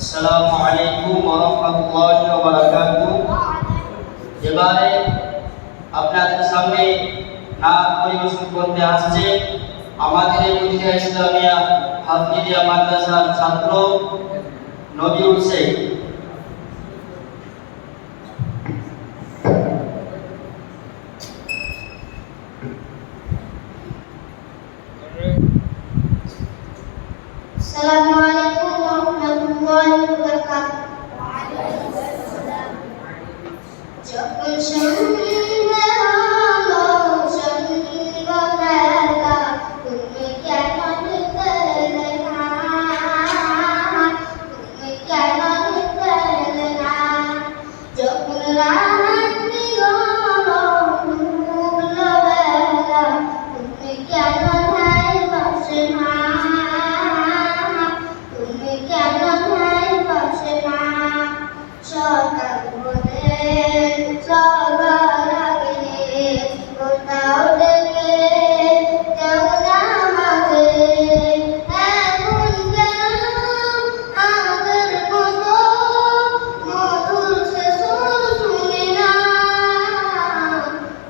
Assalamualaikum warahmatullahi wabarakatuh. Jemaah, apnaadir samne naam koyo sunte asche amader ei budhi islamia hafidiya madrasar chhatro nabiul sheikh Thank you.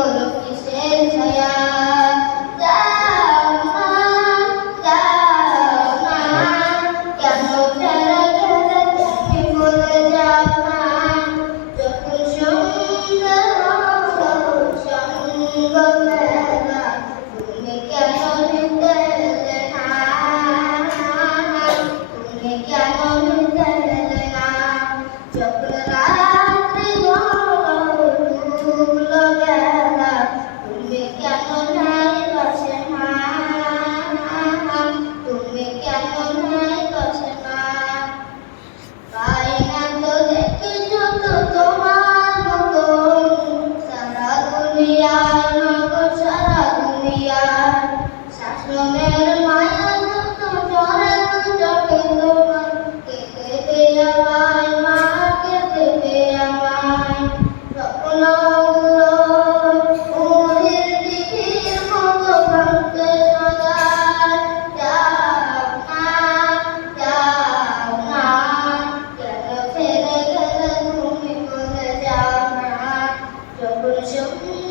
אַ דאָכטער איז זייער 情。